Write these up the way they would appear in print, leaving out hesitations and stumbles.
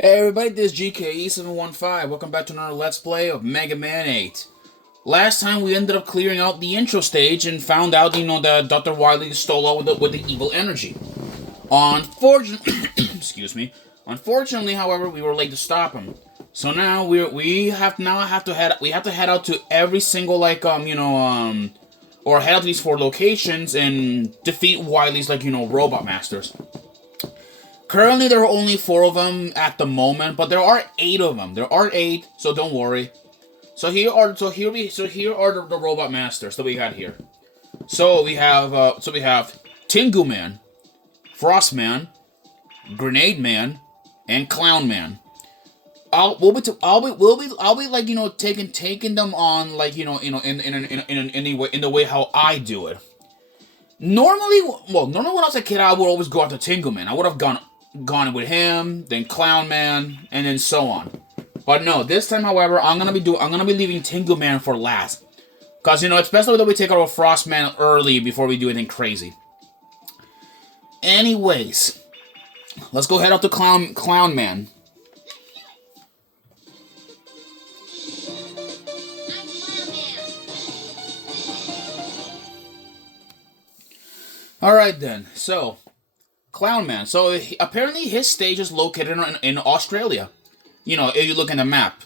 Hey everybody, this is GKE715. Welcome back to another Let's Play of Mega Man 8. Last time we ended up clearing out the intro stage and found out, that Dr. Wily stole out with the evil energy. Unfortunately, excuse me. Unfortunately, however, we were late to stop him. So now we have to head out to every single or head out to these 4 locations and defeat Wily's robot masters. Currently, there are only 4 of them at the moment, but there are 8 of them. There are 8, so don't worry. So here are the robot masters that we got here. So we have Tingu Man, Frost Man, Grenade Man, and Clown Man. I'll be taking them on in the way how I do it. Normally when I was a kid, I would always go after Tingu Man. I would have gone with him, then Clown Man, and then so on. But no, this time, however, I'm gonna be leaving Tingu Man for last, cause it's best that we take out Frost Man early before we do anything crazy. Anyways, let's go head up to Clown Man. Alright then, so, Clown Man. So, apparently his stage is located in Australia. If you look in the map.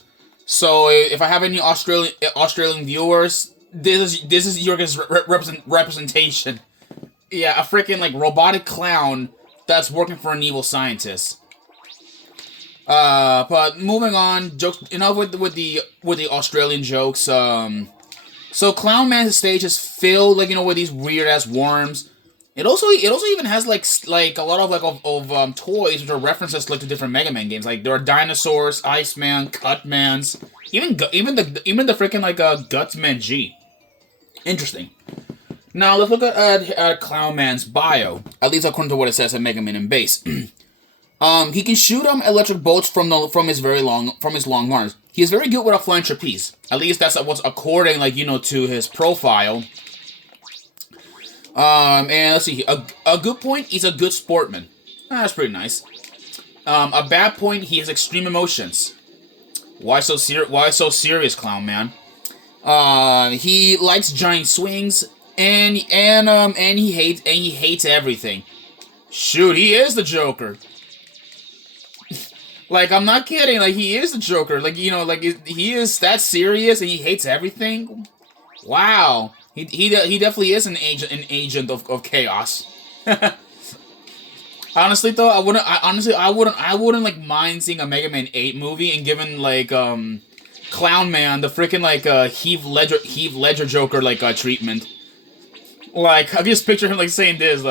So, if I have any Australian viewers, this is your guys' representation. Yeah, a freaking, robotic clown that's working for an evil scientist. But moving on, jokes, enough with the Australian jokes, so Clown Man's stage is filled, with these weird-ass worms. It also even has a lot of toys which are references to different Mega Man games. Like there are dinosaurs, Iceman, Cutmans, even the freaking Gutsman G. Interesting. Now let's look at Clown Man's bio. At least according to what it says at Mega Man in base. He can shoot electric bolts from his long arms. He is very good with a flying trapeze. At least that's what's according to his profile. And let's see, a good point, he's a good sportman. That's pretty nice. A bad point, he has extreme emotions. Why so serious, Clown Man? He likes giant swings, and he hates everything. Shoot, he is the Joker. I'm not kidding. He is the Joker. He is that serious, and he hates everything. Wow. He definitely is an agent of chaos. Honestly though, I wouldn't mind seeing a Mega Man 8 movie and given Clown Man the freaking Heath Ledger Joker treatment. I just picture him saying this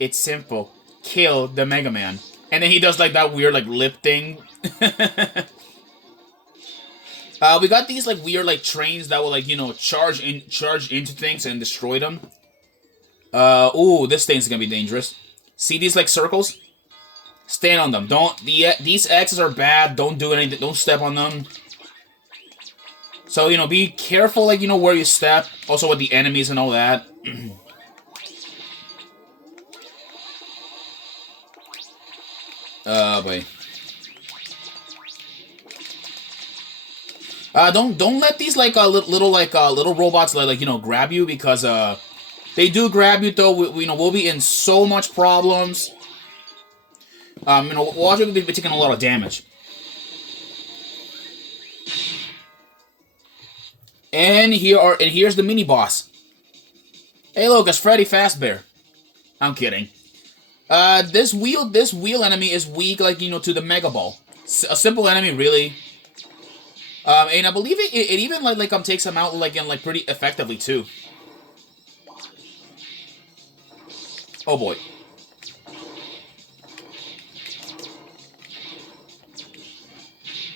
it's simple, kill the Mega Man, and then he does that weird lip thing. We got these weird trains that will charge into things and destroy them. Ooh, this thing's gonna be dangerous. See these circles? Stand on them. These X's are bad. Don't do anything. Don't step on them. So be careful where you step. Also with the enemies and all that. Boy. Don't let these little robots grab you, because they do grab you though. We'll be in so much problems. We'll actually be taking a lot of damage. And here's the mini boss. Hey look, it's Freddy Fazbear. I'm kidding. This wheel enemy is weak to the Mega Ball. A simple enemy really. And I believe it even takes him out pretty effectively too. Oh boy.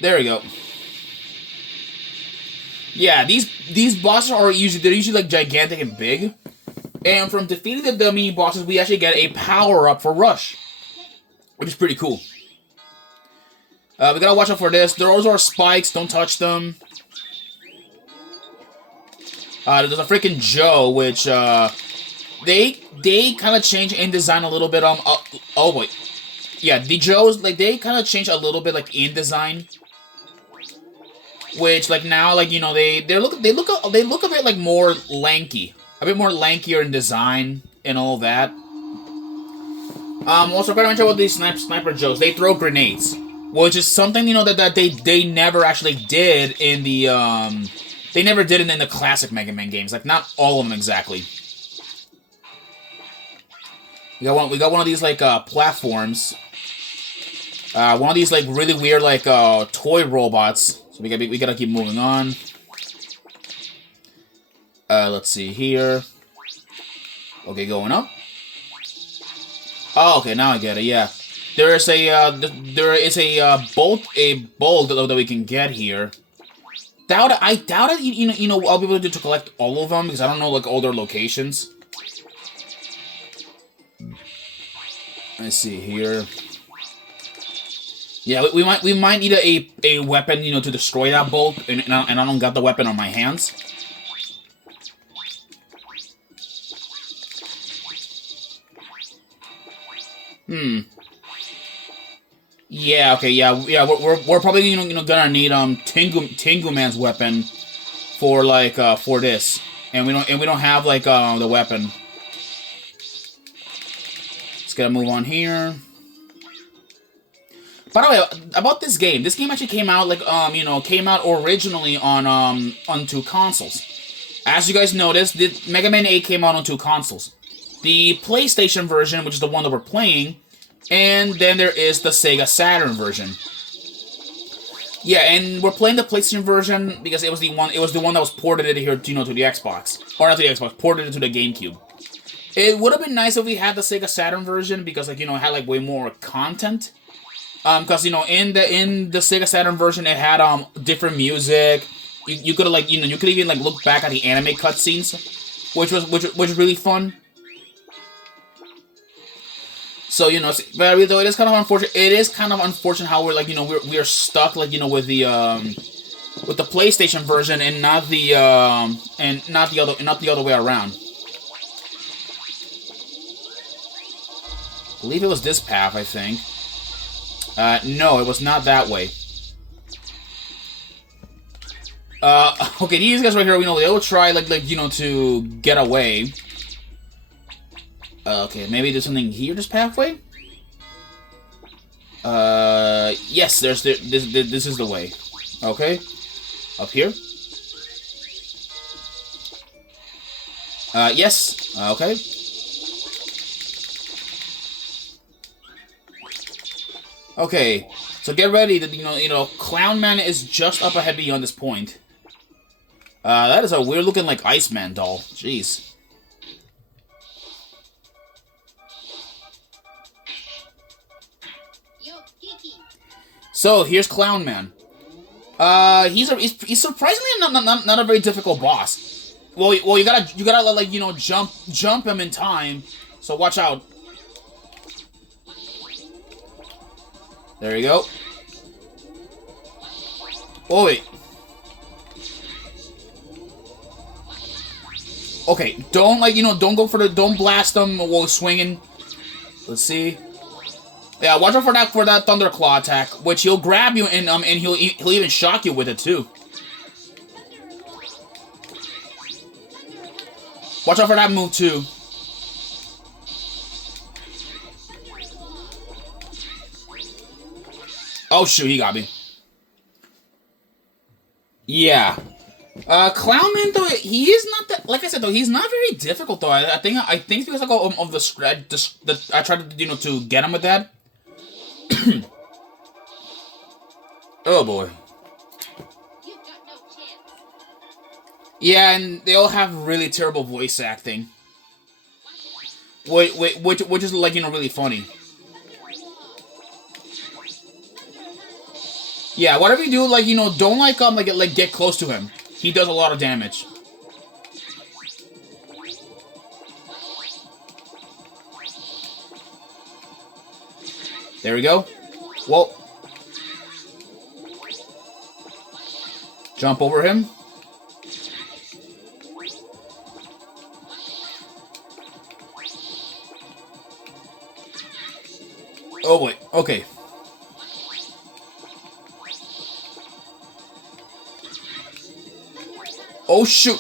There we go. Yeah, these bosses are usually gigantic and big. And from defeating the mini bosses, we actually get a power up for Rush, which is pretty cool. We gotta watch out for this. Those are spikes. Don't touch them. There's a freaking Joe, which they kind of change in design a little bit. Oh boy. Yeah, the Joes, like, they kind of changed a little bit, like, in design. Which, like, now, like, you know, they look a bit, like, more lanky. A bit more lankier in design and all that. Also, I mention about these Sniper Joes. They throw grenades. Which is something, you know, that they never actually did in the, They never did it in the classic Mega Man games. Like, not all of them exactly. We got one of these, like, platforms. One of these, like, really weird, like, toy robots. So we gotta keep moving on. Let's see here. Okay, going up. Oh, okay, now I get it, yeah. There is a bolt that we can get here. I doubt it, you know, I'll be able to collect all of them, because I don't know, like, all their locations. Let's see here. Yeah, we might need a weapon, you know, to destroy that bolt, and I don't got the weapon on my hands. Yeah, okay, yeah. We're probably gonna need Tengu Man's weapon for like for this, and we don't have like the weapon. Let's gotta move on here. By the way, about this game actually came out like came out originally on 2 consoles. As you guys noticed, the Mega Man 8 came out on 2 consoles. The PlayStation version, which is the one that we're playing, and then there is the Sega Saturn version. Yeah, and we're playing the PlayStation version because it was the one that was ported in here, to the Xbox, or not to the Xbox, ported into the GameCube. It would have been nice if we had the Sega Saturn version because it had like way more content. Because in the Sega Saturn version it had different music. You could like you could even like look back at the anime cutscenes, which was really fun. So but though it is kind of unfortunate. It is kind of unfortunate how we're like we're stuck like with the PlayStation version and not the other way around. I believe it was this path, I think. No, it was not that way. Okay, these guys right here, they'll try like to get away. Okay, maybe there's something here, this pathway? Yes, this is the way. Okay. Up here? Yes. Okay. Okay, so get ready that Clown Man is just up ahead beyond this point. That is a weird looking like Iceman doll. Jeez. So here's Clown Man. He's surprisingly not a very difficult boss. Well, you gotta like jump him in time. So watch out. There you go. Oh wait. Okay, don't don't blast them while swinging. Let's see. Yeah, watch out for that Thunderclaw attack, which he'll grab you and he'll even shock you with it too. Watch out for that move too. Oh shoot, he got me. Yeah. Clown Man though, he is not that. Like I said though, he's not very difficult though. I think it's because of the spread. I tried to to get him with that. Oh boy. Yeah, and they all have really terrible voice acting. Which is like really funny. Yeah, whatever you do, like don't like get close to him. He does a lot of damage. There we go. Whoa. Jump over him. Oh wait. Okay. Oh, shoot.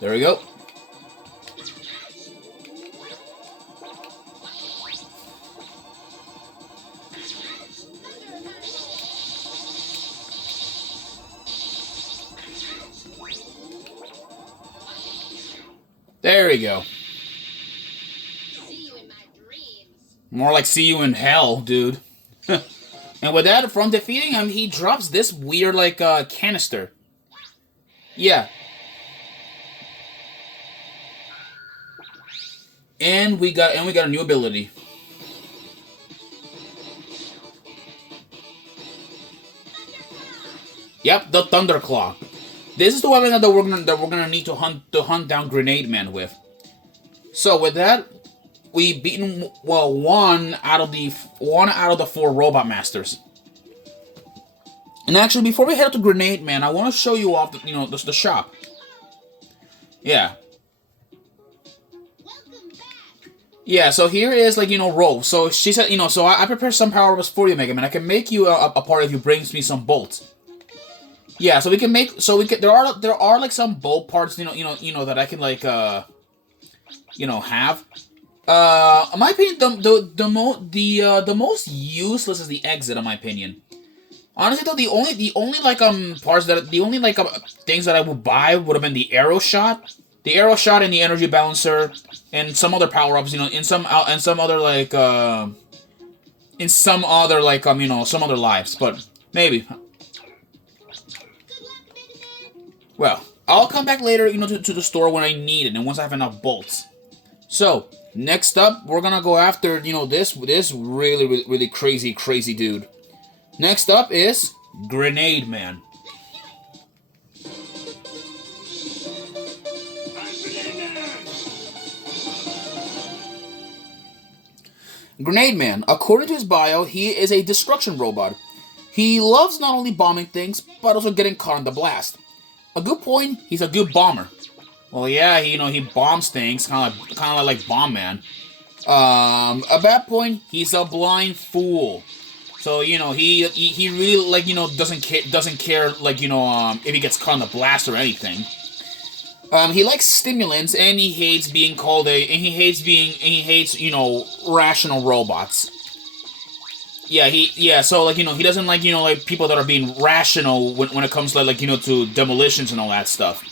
There we go. There we go. More like see you in hell, dude. And with that, from defeating him, he drops this weird, like, canister. Yeah. And we got a new ability. Yep, the Thunderclaw. This is the weapon that we're gonna need to hunt down Grenade Man with. So with that, we beaten one out of the 4 Robot Masters. And actually, before we head to Grenade Man, I want to show you off the shop. Yeah. Yeah, so here is, like, roll. So she said, so I prepared some power-ups for you, Megaman. I can make you a part if you brings me some bolts. Yeah, so we can make, there are like some bolt parts, that I can, like, have. In my opinion, the most useless is the exit, in my opinion. Honestly, though, the only things that I would buy would have been the arrow shot, and the energy balancer, and some other power ups. Some other lives, but maybe. Well, I'll come back later, to the store when I need it, and once I have enough bolts. So next up, we're gonna go after this really, really crazy dude. Next up is Grenade Man. Grenade Man, according to his bio, he is a destruction robot. He loves not only bombing things, but also getting caught in the blast. A good point, he's a good bomber. Well, yeah, he bombs things, kind of like Bomb Man. A bad point, he's a blind fool. So, he really, doesn't care, if he gets caught in the blast or anything. He likes stimulants, and he hates being rational robots. Yeah, so, he doesn't like, people that are being rational when it comes to, to demolitions and all that stuff.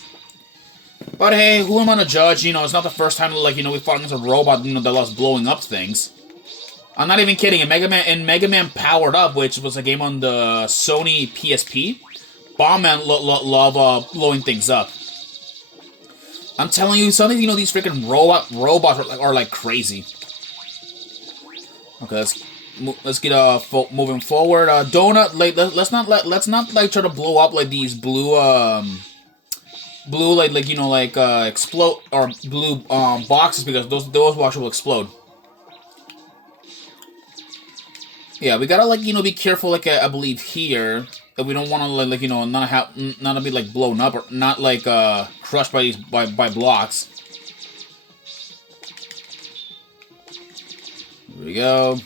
But hey, who am I to judge? It's not the first time, we fought against a robot, that loves blowing up things. I'm not even kidding. Megaman Powered Up, which was a game on the Sony PSP, Bomb Man love blowing things up. I'm telling you, some of these freaking robots are like crazy. Okay, let's get moving forward. Donut, let's not try to blow up these blue explode or blue boxes, because those watch will explode. Yeah, we gotta be careful, I believe here, that we don't want to not be blown up or not crushed by blocks. There we go.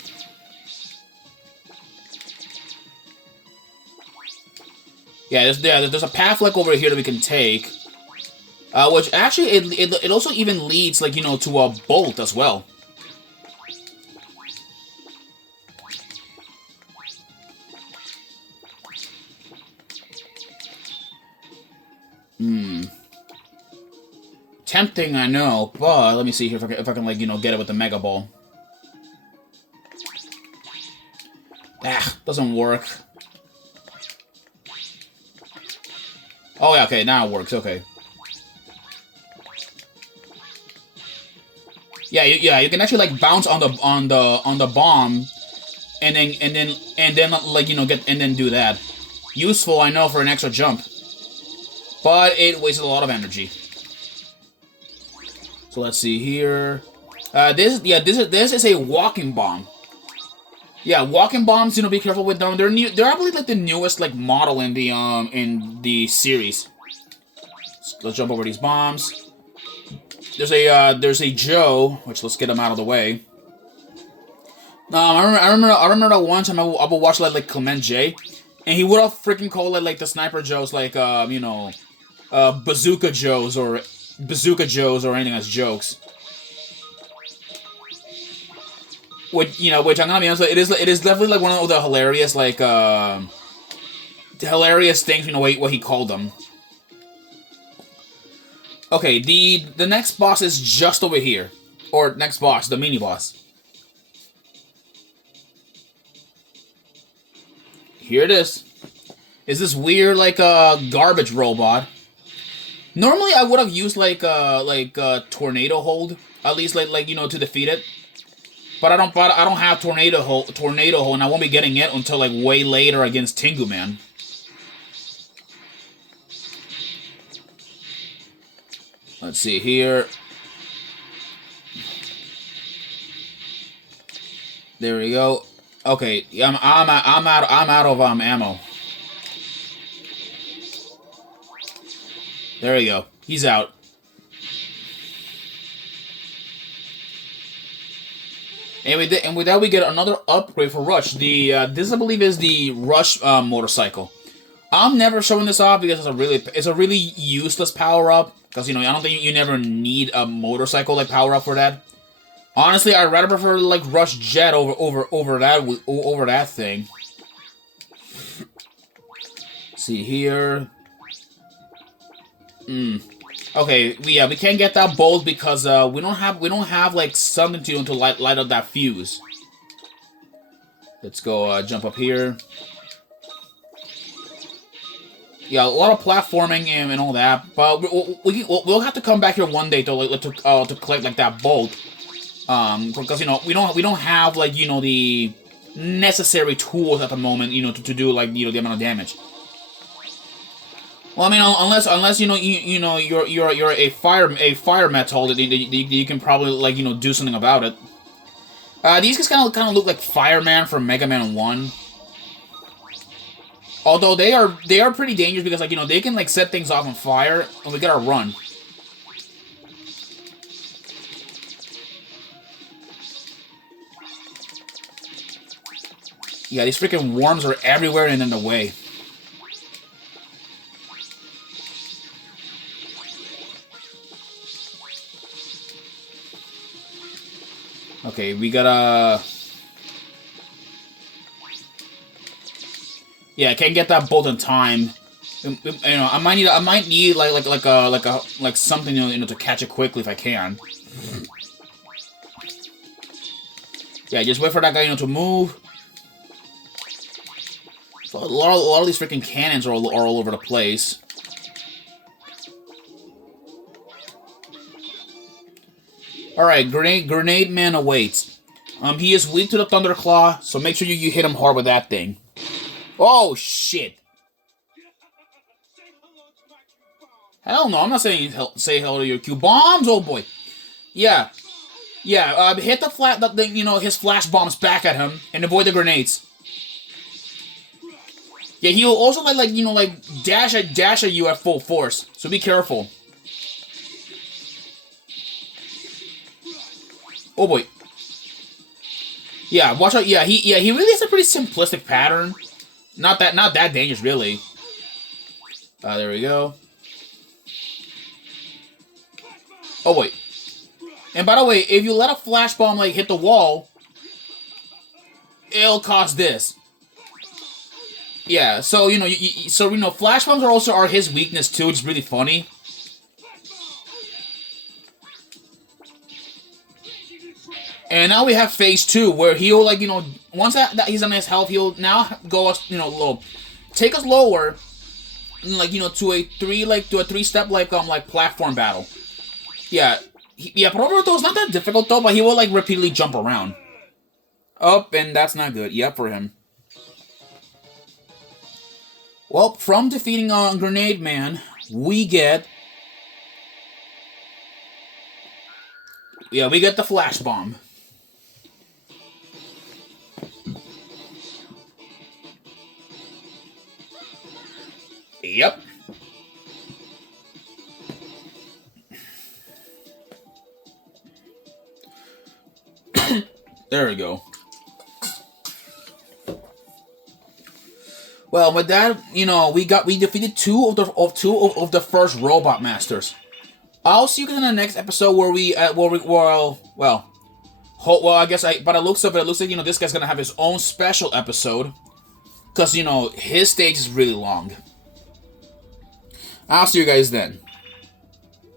Yeah, there's a path over here that we can take, which actually it also even leads to a bolt as well. Tempting, I know, but let me see here if I can get it with the Mega Ball. Doesn't work. Oh yeah, okay, now it works. Okay. Yeah, you can actually bounce on the bomb, and then get and then do that. Useful, I know, for an extra jump, but it wasted a lot of energy. So let's see here. This is a walking bomb. Yeah, walking bombs. Be careful with them. They're new. They're, I believe, the newest model in the series. Let's jump over these bombs. there's a Joe, which let's get him out of the way. I remember that one time I would watch like Clement J, and he would have freaking called it like the Sniper Joes, like Bazooka Joes or anything as jokes. Which I'm gonna be honest with, it is definitely like one of the hilarious hilarious things, what he called them. Okay, the next boss is just over here. Or next boss, the mini boss. Here it is. Is this weird like garbage robot? Normally I would have used like tornado hold, at least like to defeat it. But I don't have tornado hold, and I won't be getting it until like way later against Tengu Man. Let's see here. There we go. Okay, I'm out of ammo. There we go. He's out. And with that, we get another upgrade for Rush. This I believe is the Rush motorcycle. I'm never showing this off because it's a really useless power up. Because I don't think you never need a motorcycle like power up for that. Honestly, I'd rather prefer like Rush Jet over that thing. Let's see here. Okay, we can't get that bolt because we don't have like something to light up that fuse. Let's go jump up here. Yeah, a lot of platforming and all that, but we'll have to come back here one day to collect like that bolt. Because we don't have like the necessary tools at the moment to do like the amount of damage. Well, I mean, unless you're a fire metal that you can probably like do something about it. These guys kind of look like Fireman from Megaman 1. Although they are pretty dangerous because like they can like set things off on fire, and we gotta run. Yeah, these freaking worms are everywhere and in the way. Okay, we gotta. Yeah, I can't get that bolt in time. I might need like something to catch it quickly if I can. Yeah, just wait for that guy to move. So a lot of these freaking cannons are all over the place. Alright, Grenade Man awaits. He is weak to the Thunderclaw, so make sure you hit him hard with that thing. Oh, shit. Hell no, I'm not saying say hello to your Q-bombs, oh boy. Yeah. Yeah, hit his flash bombs back at him and avoid the grenades. Yeah, he'll also like dash at you at full force, so be careful. Oh boy. Yeah, watch out. Yeah, he really has a pretty simplistic pattern. Not that dangerous, really. There we go. Oh wait. And by the way, if you let a flash bomb like hit the wall, it'll cause this. Yeah, so flash bombs are his weakness too. It's really funny. And now we have phase 2, where he'll once that he's on his health, he'll now go us low, take us lower, to a three-step platform battle. Yeah, but overall though, it's not that difficult though. But he will repeatedly jump around. Oh, and that's not good. Yep, for him. Well, from defeating Grenade Man, we get the flash bomb. Yep. There we go. Well, with that, we defeated two of the first robot masters. I'll see you guys in the next episode where I guess by the looks of it, looks like this guy's gonna have his own special episode, because his stage is really long. I'll see you guys then.